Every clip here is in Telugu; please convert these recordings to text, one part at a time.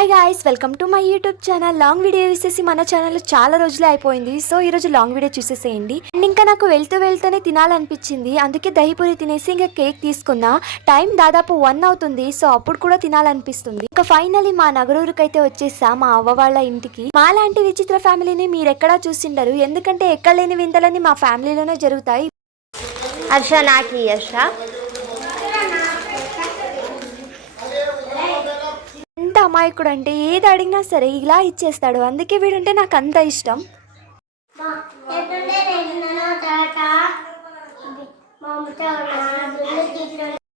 Hi guys, welcome to my YouTube channel. Long video చూసేసి మన ఛానల్లో చాలా రోజులే అయిపోయింది. సో ఈరోజు లాంగ్ వీడియో చూసేసేయండి. అండ్ ఇంకా నాకు వెళ్తూనే తినాలనిపించింది. అందుకే దహిపూరి తినేసి ఇంకా కేక్ తీసుకున్నా. టైం దాదాపు 1 అవుతుంది. సో అప్పుడు కూడా తినాలనిపిస్తుంది. ఇంకా ఫైనలీ మా నగరూరుకైతే వచ్చేసా, మా అవ్వ వాళ్ళ ఇంటికి. మా లాంటి విచిత్ర ఫ్యామిలీని మీరు ఎక్కడా చూసిండరు, ఎందుకంటే ఎక్కలేని వింతలన్నీ మా ఫ్యామిలీలోనే జరుగుతాయి. హర్ష నాకి హర్ష ఎంత అమాయకుడు అంటే ఏది అడిగినా సరే ఇలా ఇచ్చేస్తాడు. అందుకే వీడంటే నాకు అంత ఇష్టం.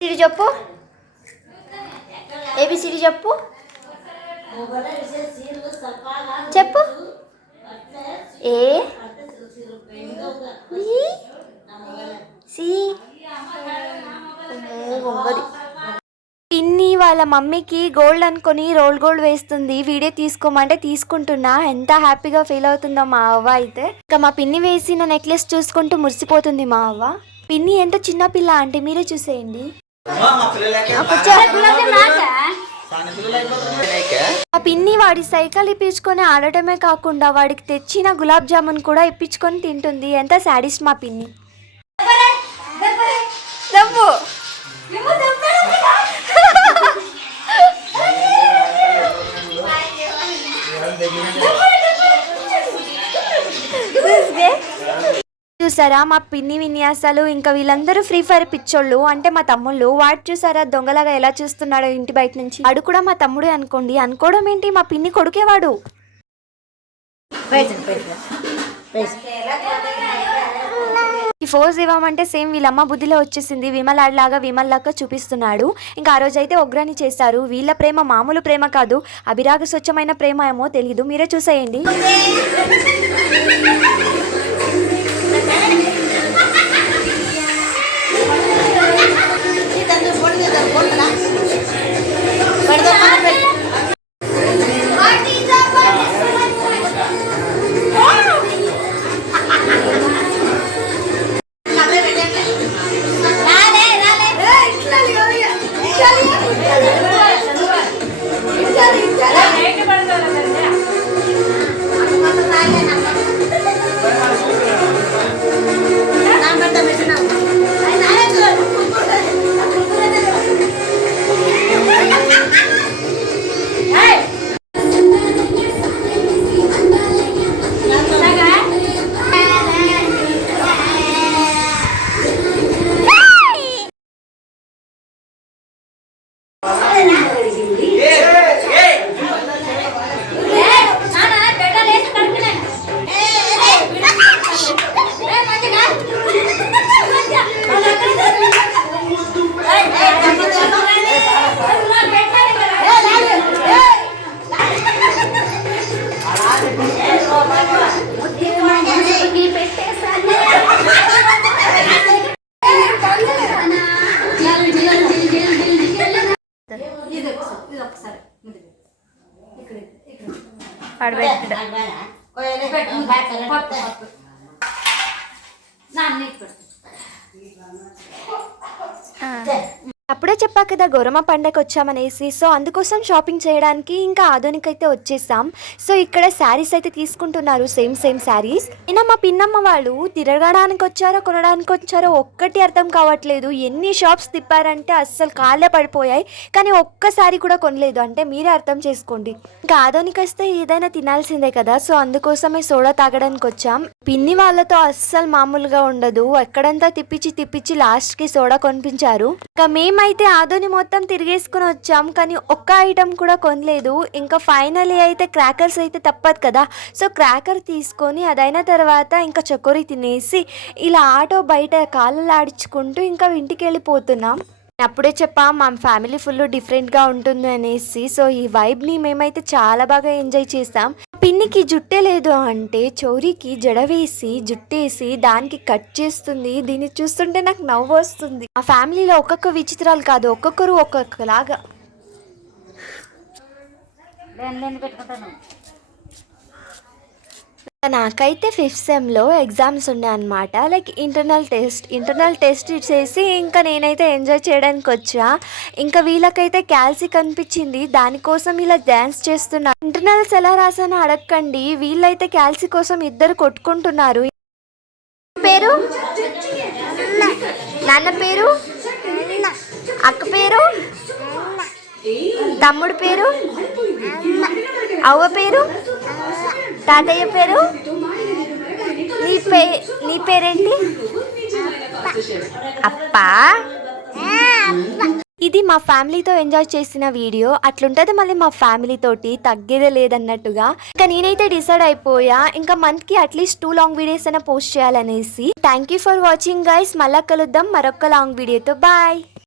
సిరి చెప్పు, ఏబిసిడి చెప్పు చెప్పు. ఏ సి పిన్ని వాళ్ళ మమ్మీకి గోల్డ్ అనుకొని రోల్ గోల్డ్ వేస్తుంది. వీడియో తీసుకోమంటే తీసుకుంటున్నా. ఎంత హ్యాపీగా ఫీల్ అవుతుందో మా అవ్వ అయితే. ఇంకా మా పిన్ని వేసిన నెక్లెస్ చూసుకుంటూ మురిసిపోతుంది మా అవ్వ. పిన్ని ఎంత చిన్న పిల్ల అంటే మీరే చూసేయండి. ఆ పిన్ని వాడి సైకిల్ ఇప్పించుకొని ఆడటమే కాకుండా వాడికి తెచ్చిన గులాబ్ జామున్ కూడా ఇప్పించుకొని తింటుంది. ఎంత సాడిస్ట్ మా పిన్ని. చూసారా మా పిన్ని విన్యాసాలు. ఇంకా వీళ్ళందరూ ఫ్రీ ఫైర్ పిచ్చోళ్ళు, అంటే మా తమ్ముళ్ళు. వాడు చూసారా దొంగలాగా ఎలా చూస్తున్నాడో ఇంటి బయట నుంచి. వాడు కూడా మా తమ్ముడే అనుకోండి. అనుకోవడం ఏంటి, మా పిన్ని కొడుకేవాడు. ఈ ఫోజ్ ఇవ్వమంటే సేమ్ వీళ్ళమ్మ బుద్ధిలో వచ్చేసింది. విమలాగా విమల్లాగా చూపిస్తున్నాడు. ఇంకా ఆ రోజు అయితే ఒగ్రాని చేశారు. వీళ్ళ ప్రేమ మామూలు ప్రేమ కాదు, అభిరాగ స్వచ్ఛమైన ప్రేమ ఏమో తెలీదు, మీరే చూసేయండి. అప్పుడే చెప్పా కదా గౌరమ్మ పండగ వచ్చామనేసి. సో అందుకోసం షాపింగ్ చేయడానికి ఇంకా ఆధునిక అయితే వచ్చేసాం. సో ఇక్కడ శారీస్ అయితే తీసుకుంటున్నారు, సేమ్ శారీస్. అయినా మా పిన్నమ్మ వాళ్ళు తిరగడానికి వచ్చారో కొనడానికి వచ్చారో ఒక్కటి అర్థం కావట్లేదు. ఎన్ని షాప్స్ తిప్పారంటే అస్సలు కాళ్ళే పడిపోయాయి, కానీ ఒక్కసారి కూడా కొనలేదు. అంటే మీరే అర్థం చేసుకోండి. ఇంకా ఆధునిక వస్తే ఏదైనా తినాల్సిందే కదా. సో అందుకోసమే సోడా తాగడానికి వచ్చాం. పిన్ని వాళ్ళతో అస్సలు మామూలుగా ఉండదు. ఎక్కడంతా తిప్పించి లాస్ట్కి సోడా కొనిపించారు. ఇంకా మేమైతే ఆదోని మొత్తం తిరిగేసుకుని వచ్చాం, కానీ ఒక్క ఐటమ్ కూడా కొనలేదు. ఇంకా ఫైనలీ అయితే క్రాకర్స్ అయితే తప్పదు కదా. సో క్రాకర్ తీసుకొని అదైన తర్వాత ఇంకా చకోరీ తినేసి ఇలా ఆటో బయట కాళ్ళలు ఆడించుకుంటూ ఇంకా ఇంటికి వెళ్ళిపోతున్నాం. అప్పుడే చెప్పా మా ఫ్యామిలీ ఫుల్ డిఫరెంట్గా ఉంటుంది అనేసి. సో ఈ వైబ్ని మేమైతే చాలా బాగా ఎంజాయ్ చేస్తాం. పిన్నికి జుట్టే లేదు అంటే చౌరీకి జడ వేసి జుట్టేసి దానికి కట్ చేస్తుంది. దీన్ని చూస్తుంటే నాకు నవ్వు వస్తుంది. ఆ ఫ్యామిలీలో ఒక్కొక్క విచిత్రాలు కాదు, ఒక్కొక్కరు ఒక్కొక్కలాగా. నాకైతే ఫిఫ్త్ సెమ్లో ఎగ్జామ్స్ ఉన్నాయి అనమాట. లైక్ ఇంటర్నల్ టెస్ట్ చేసి ఇంకా నేనైతే ఎంజాయ్ చేయడానికి వచ్చా. ఇంకా వీళ్ళకైతే క్యాల్సీ కనిపించింది, దానికోసం ఇలా డ్యాన్స్ చేస్తున్నా. ఇంటర్నల్స్ ఎలా రాసానో అడగండి, వీళ్ళైతే క్యాల్సీ కోసం ఇద్దరు కొట్టుకుంటున్నారు. పేరు నాన్న పేరు అక్క పేరు తమ్ముడు పేరు అవ్వ పేరు తాతయ్య పేరు నీ పేరేంటి? అప్పా. ఇది మా ఫ్యామిలీతో ఎంజాయ్ చేసిన వీడియో. అట్లుంటది మళ్ళీ మా ఫ్యామిలీ తోటి, తగ్గేదే లేదన్నట్టుగా. ఇంకా నేనైతే డిసైడ్ అయిపోయా, ఇంకా మంత్కి అట్లీస్ట్ 2 లాంగ్ వీడియోస్ అయినా పోస్ట్ చేయాలనేసి. Thank you for watching guys. మళ్ళా కలుద్దాం మరొక లాంగ్ వీడియోతో. బాయ్.